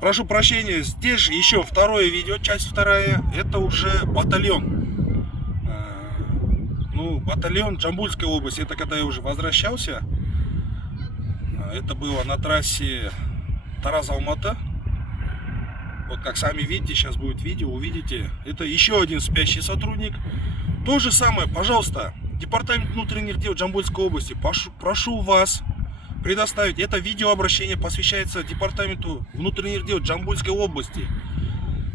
Прошу прощения, здесь же еще второе видео, часть вторая. Это уже батальон. Ну, батальон Джамбульской области. Это когда я уже возвращался. Это было на трассе Тараз-Алматы. Вот как сами видите, сейчас будет видео, увидите. Это еще один спящий сотрудник. То же самое, пожалуйста, Департамент внутренних дел Джамбульской области, прошу вас предоставить. Это видеообращение посвящается Департаменту внутренних дел Джамбульской области.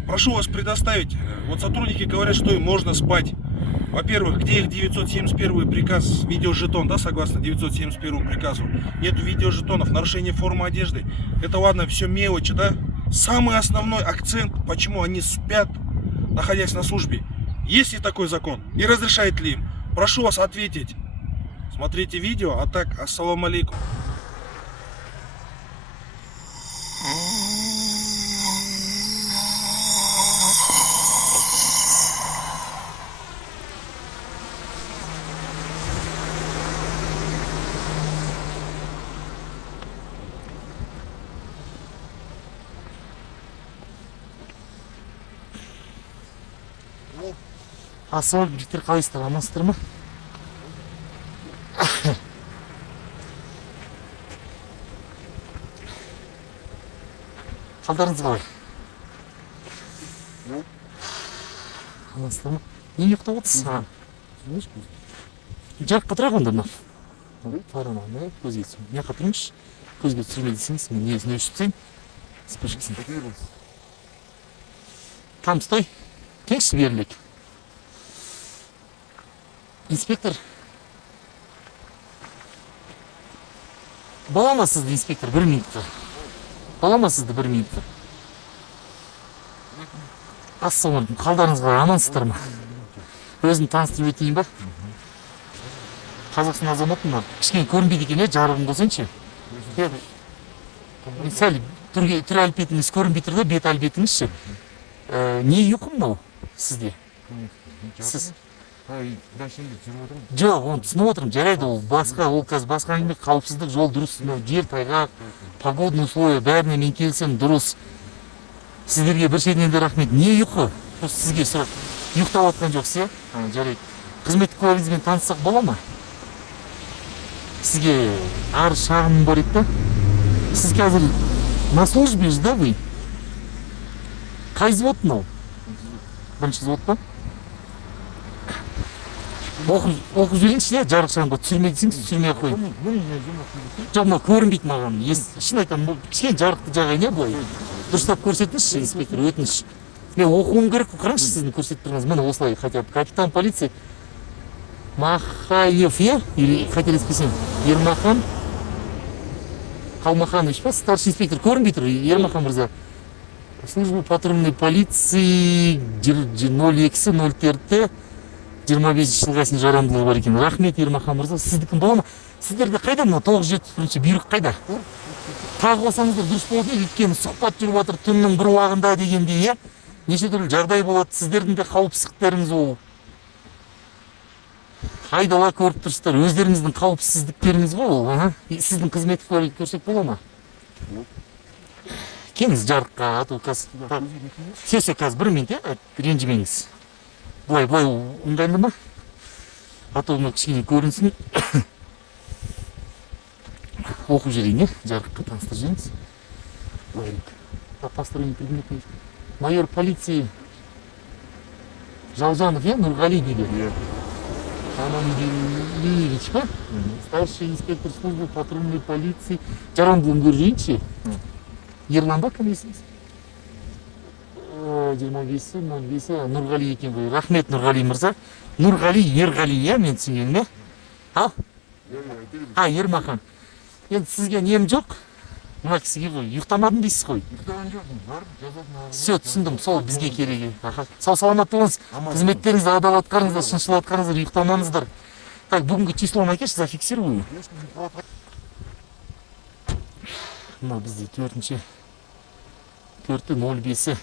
Прошу вас предоставить. Вот сотрудники говорят, что им можно спать. Во-первых, где их 971 приказ, видеожетон, да, согласно 971 приказу? Нету видеожетонов, нарушение формы одежды. Это ладно, все мелочи, да? Самый основной акцент, почему они спят, находясь на службе. Есть ли такой закон? И разрешает ли им? Прошу вас ответить. Смотрите видео, а так, ассаламу алейкум. Ассалам, жігіттер, қалайсыздар, амансыздар ма? Қалдарыңыз қалай? Амансыздар ма? Не ұйықтап отырсыз? Жарық қатырақ онда мына. Парана, да, көзге түсірмей. Мына жаққа тұрыңызшы. Көзге түсірмей десеңіз, мен негізін өшіп тастайын. Спешкесін. Там стой. Келші берілек. Инспектор. Балама сізді, инспектор, 1 минутқа. Балама сізді 1 минутқа. Ассалам, қалдарыңыз қалай, амансыздар ма? Өзім таныстырып өтейін ба? Қазақстан азаматымын. Кішкене көрінбейді екен, жарығын қосайыншы. Сәл түр әлпетіңіз көрінбей тұр да, бет әлпетіңізші. Не ұйқы мынау сізде? Сіз жоқ, оны түсініп отырмын, жарайды, ол басқа, ол қазір басқа әңгіме, қауіпсіздік, жол дұрыс, жер тайғақ, погодный условия, бәріне мен келсем дұрыс. Сіздерге бір шетінен де рахмет. Не ұйқы? Сізге сұрақ, ұйықтап жатқан жоқсыз, иә? Жарайды. Қызметтік куәлігіңізбен таныссақ бола ма? Сізге арыз шағымым бар еді да? Сіз қазір на службе, да, вы? Қай взвод мынау? Бірінші взвод па? Оқып жіберейінші, иә, жарық шағымға түсірмей десеңіз, түсірмей қойын. Жоқ, мынау көрінбейді маған. Шын айтамын, кішкене жарықты жағайын, иә, былай. Дұрыстап көрсетіңізші, инспектор, өтініш. Мен оқуым керек, қараңызшы сіздің көрсетіп тұрғаныңыз. Міне осылай, хотя бы капитан полиция Махаев, иә? Или қателеспесем, Ермахан Қалмаханович па? Старший инспектор көрінбей тұр, Ермахан мырза. Служба патрульной полиции 02-04 25 жылға дейін жарамдылығы бар екен. Рахмет, Ермахан мырза. Сіздікін бола ма? Сіздерде қайда мына 971 бұйрық қайда? Тағы басаңыздар дұрыс болады, өйткені сұхбат жүріп жатыр түннің бір уағында дегенде, иә? Неше түрлі жағдай болады, сіздердің де қауіпсіздіктеріңіз ол. Айдала көріп тұрсыздар, өздеріңіздің қауіпсіздіктеріңіз ғой ол, сіздің қызметтік куәлігін көрсек бола ма? Келіңіз жарыққа, ату қазір. Сөзсе қазір 1 минут, иә? Ренжімеңіз. Былай ыңғайлы ма? Атуына кішкене көрінсін. Оқып жүрейін, жарыққа таныстыр жеңіз. Построение предметный. Майор полиции Жалжанов, Нурғали дейді. Амангелиевич, па? Старший инспектор службы патрульной полиции. Жарамдылығын көрейінші. Ерлан ба, кім есіңіз? 25-05 Нұрғали екен ғой. Рахмет, Нұрғали мырза. Нұрғали, Ерғали, иә, мен түсінгенім, иә? Ермахан. Енді сізге нем жоқ? Мына кісіге ғой, ұйықтамадым дейсіз ғой. Ұйықтаған жоқпын, бар, жазатын алып. Все, түсіндім, сол бізге керегі. Сау саламат болыңыз, қызметтеріңізді адал атқарыңыздар, шыншыл атқарыңыздар, ұйықтамаңыздар. Так, бүгінгі числоны әкеші, зафиксирую. Мына бізде 4-05